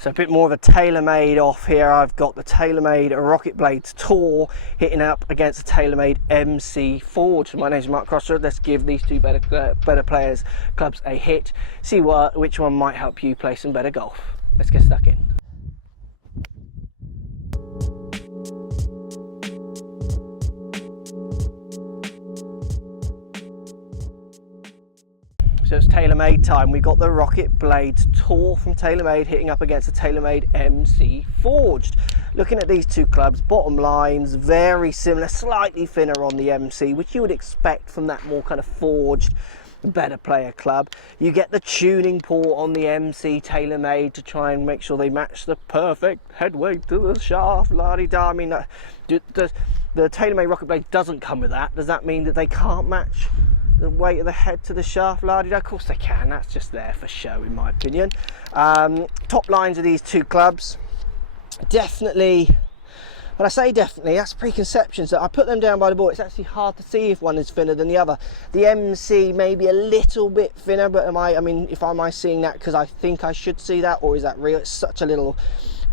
So a bit more of a TaylorMade off here. I've got the TaylorMade RocketBladez Tour hitting up against the TaylorMade MC Forge. My name is Mark Crossfield. Let's give these two better players clubs a hit. See which one might help you play some better golf. Let's get stuck in. So it's TaylorMade time. We've got the RocketBladez Tour from TaylorMade hitting up against the TaylorMade MC Forged. Looking at these two clubs, bottom lines very similar, slightly thinner on the MC, which you would expect from that more kind of forged, better player club. You get the tuning port on the MC TaylorMade to try and make sure they match the perfect head weight to the shaft, la-di-da. I mean, the TaylorMade RocketBladez doesn't come with that. Does that mean that they can't match the weight of the head to the shaft, la-di-da? Of course they can. That's just there for show, in my opinion. Top lines of these two clubs, definitely, when I say definitely, that's preconceptions. That I put them down by the ball. It's actually hard to see if one is thinner than the other. The MC may be a little bit thinner, but am I seeing that because I think I should see that, or is that real? It's such a little,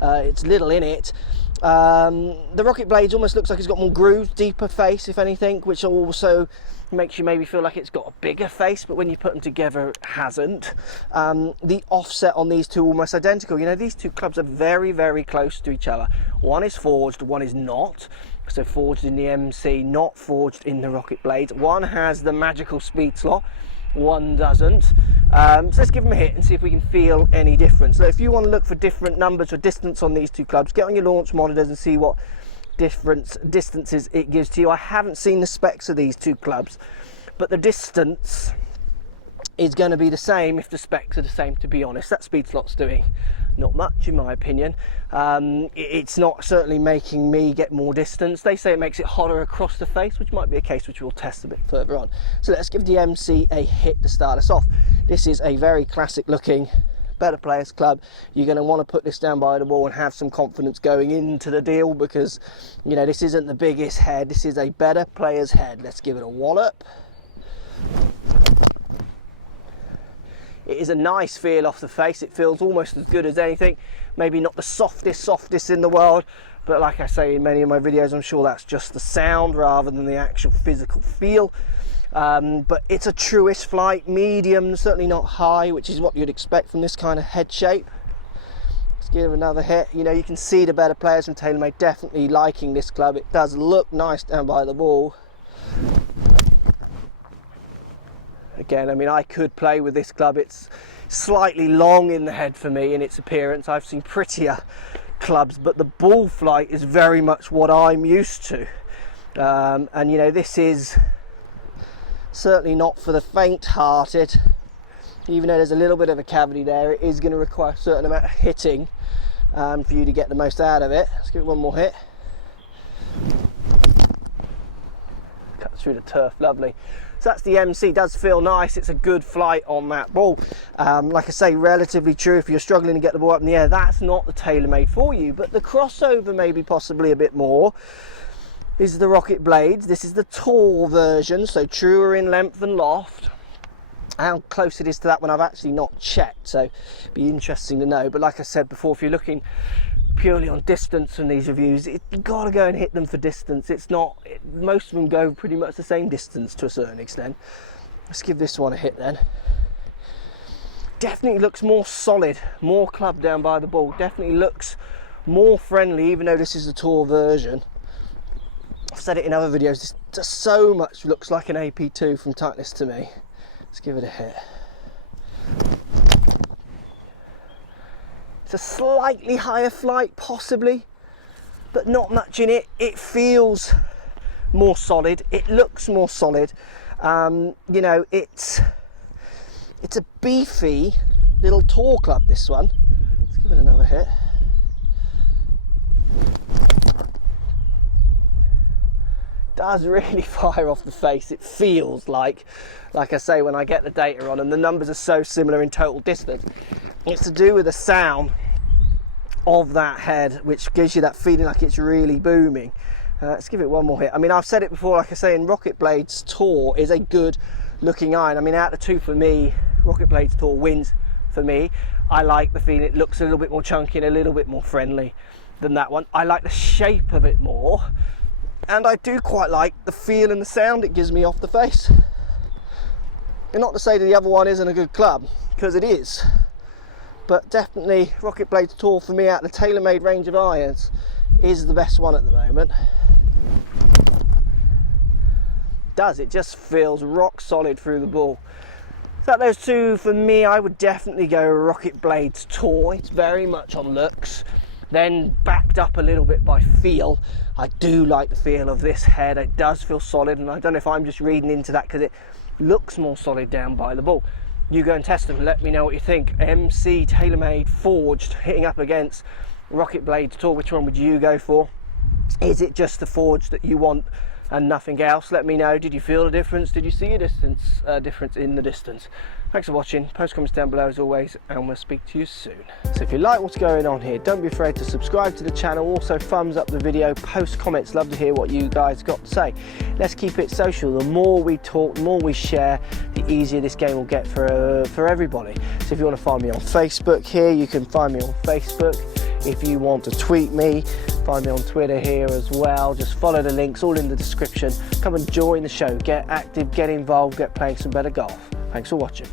it's little in it. The RocketBladez almost looks like it's got more grooves, deeper face, if anything, which also makes you maybe feel like it's got a bigger face, but when you put them together it hasn't. The offset on these two almost identical. You know, these two clubs are very, very close to each other. One is forged, one is not. So forged in the MC, not forged in the RocketBladez. One has the magical speed slot, one doesn't. So let's give them a hit and see if we can feel any difference. So if you want to look for different numbers or distance on these two clubs, get on your launch monitors and see what different distances it gives to you. I haven't seen the specs of these two clubs, but the distance is going to be the same if the specs are the same, to be honest. That speed slot's doing not much, in my opinion. It's not certainly making me get more distance. They say it makes it hotter across the face, which might be a case which we'll test a bit further on. So let's give the MC a hit to start us off. This is a very classic looking better players club. You're going to want to put this down by the ball and have some confidence going into the deal, because you know this isn't the biggest head, this is a better player's head. Let's give it a wallop. It is a nice feel off the face. It feels almost as good as anything. Maybe not the softest in the world, but like I say in many of my videos, I'm sure that's just the sound rather than the actual physical feel. But it's a truest flight, medium, certainly not high, which is what you'd expect from this kind of head shape. Let's give it another hit. You know, you can see the better players from TaylorMade definitely liking this club. It does look nice down by the ball. Again, I mean, I could play with this club. It's slightly long in the head for me in its appearance. I've seen prettier clubs, but the ball flight is very much what I'm used to. And you know, this is certainly not for the faint-hearted. Even though there's a little bit of a cavity there, it is going to require a certain amount of hitting for you to get the most out of it. Let's give it one more hit. Cut through the turf, lovely. So that's the MC. Does feel nice. It's a good flight on that ball. Like I say, relatively true. If you're struggling to get the ball up in the air, that's not the TaylorMade for you. But the crossover maybe possibly a bit more. This is the RocketBladez. This is the tall version, so truer in length and loft. How close it is to that one I've actually not checked, so it'd be interesting to know. But like I said before, if you're looking purely on distance from these reviews, you've got to go and hit them for distance. It's not, most of them go pretty much the same distance to a certain extent. Let's give this one a hit then. Definitely looks more solid, more club down by the ball. Definitely looks more friendly, even though this is the tour version. I've said it in other videos, this just so much looks like an AP2 from tightness to me. Let's give it a hit. It's a slightly higher flight, possibly, but not much in it. It feels more solid. It looks more solid. You know, it's a beefy little tour club, this one. Let's give it another hit. Does really fire off the face. It feels like I say, when I get the data on, and the numbers are so similar in total distance, it's to do with the sound of that head, which gives you that feeling like it's really booming. Let's give it one more hit. I mean, I've said it before, like I say, in RocketBladez Tour is a good looking iron. I mean, out of the two for me, RocketBladez Tour wins for me. I like the feel. It looks a little bit more chunky and a little bit more friendly than that one. I like the shape of it more, and I do quite like the feel and the sound it gives me off the face. And not to say that the other one isn't a good club, because it is, but definitely RocketBladez Tour for me out of the TaylorMade range of irons is the best one at the moment. It just feels rock solid through the ball. So those two for me, I would definitely go RocketBladez Tour. It's very much on looks, then backed up a little bit by feel. I do like the feel of this head. It does feel solid, and I don't know if I'm just reading into that because it looks more solid down by the ball. You go and test them and let me know what you think. MC TaylorMade forged hitting up against RocketBladez Tour. Which one would you go for? Is it just the forged that you want and nothing else? Let me know. Did you feel a difference? Did you see a difference in the distance? Thanks for watching. Post comments down below as always, and we'll speak to you soon. So if you like what's going on here, don't be afraid to subscribe to the channel. Also thumbs up the video, post comments. Love to hear what you guys got to say. Let's keep it social. The more we talk, the more we share, the easier this game will get for everybody. So if you want to find me on Facebook here, you can find me on Facebook. If you want to tweet me, find me on Twitter here as well. Just follow the links, all in the description. Come and join the show, get active, get involved, get playing some better golf. Thanks for watching.